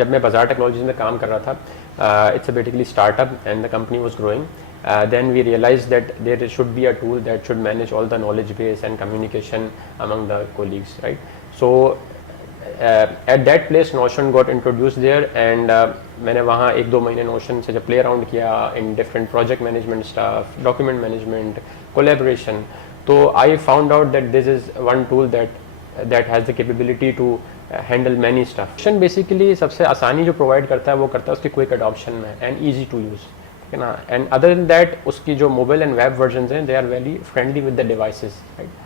जब मैं बाजार टेक्नोलॉजीज में काम कर रहा था, it's basically startup and the company was growing. Then we realized that there should be a tool that should manage all the knowledge base and communication among the colleagues, right? So at that place Notion got introduced there, and मैंने वहाँ 1-2 महीने Notion से जब play around किया in different project management stuff, document management, collaboration, तो I found out that this is one tool that has the capability to handle many stuff. Notion basically सबसे आसानी जो provide करता है वो करता है उसकी quick adoption में and easy to use, ठीक है ना. And other than that उसकी जो mobile and web versions हैं they are very friendly with the devices, right?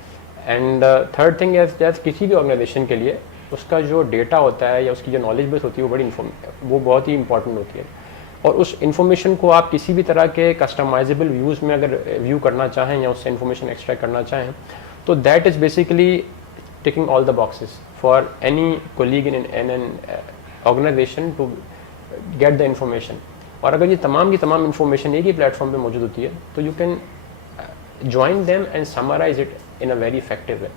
And third thing is that किसी भी organization के लिए उसका जो data होता है या उसकी जो knowledge base होती है वो बहुत ही important होती है, और उस information को आप किसी भी तरह के customizable views में अगर view करना चाहें या उससे information extract करना चाहें तो that is basically ticking all the boxes for any colleague in an organization to get the information. और अगर ये तमाम की तमाम information एक ही platform पे मौजूद होती है तो you can join them and summarize it in a very effective way.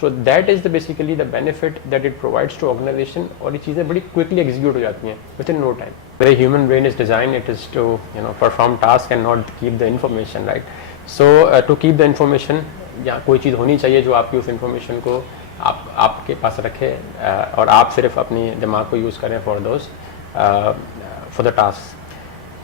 So that is basically the benefit that it provides to organization, और ये चीज़ें बड़ी quickly execute हो जाती हैं within no time. The human brain is designed, it is to perform task and not keep the information, right? So to keep the information, या कोई चीज़ होनी चाहिए जो आपकी उस information को आपके पास रखे और आप सिर्फ अपनी दिमाग को यूज़ करें फॉर द टास्क.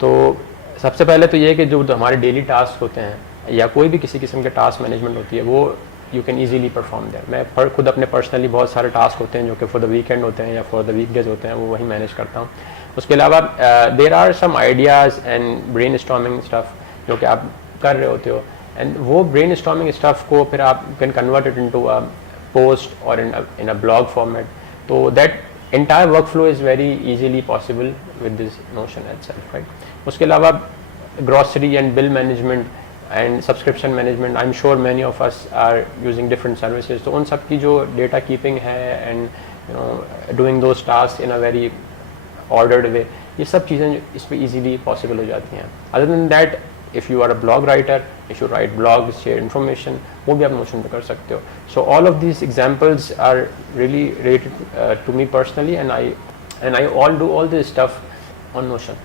तो सबसे पहले तो ये है कि जो हमारे डेली टास्क होते हैं या कोई भी किसी किस्म के टास्क मैनेजमेंट होती है वो you can easily perform there. मैं खुद अपने पर्सनली बहुत सारे टास्क होते हैं जो कि फॉर द वीकेंड होते हैं या फॉर द वीकडेज होते हैं, वो वही मैनेज करता हूँ. उसके अलावा there are some ideas and brainstorming stuff जो कि आप कर रहे होते हो, एंड वो ब्रेन स्टॉर्मिंग स्टफ को फिर आप can convert it into a post or in a blog format. So that entire workflow is very easily possible with this Notion itself, right? उसके अलावा grocery and bill management and subscription management, I'm sure many of us are using different services. तो उन सब की जो data keeping है and doing those tasks in a very ordered way, ये सब चीज़ें इस पर easily possible हो जाती हैं. Other than that, if you are a blog writer, if you write blogs, share information, वो भी आप Notion पे कर सकते हो. So all of these examples are really related to me personally, and I all do all this stuff on Notion.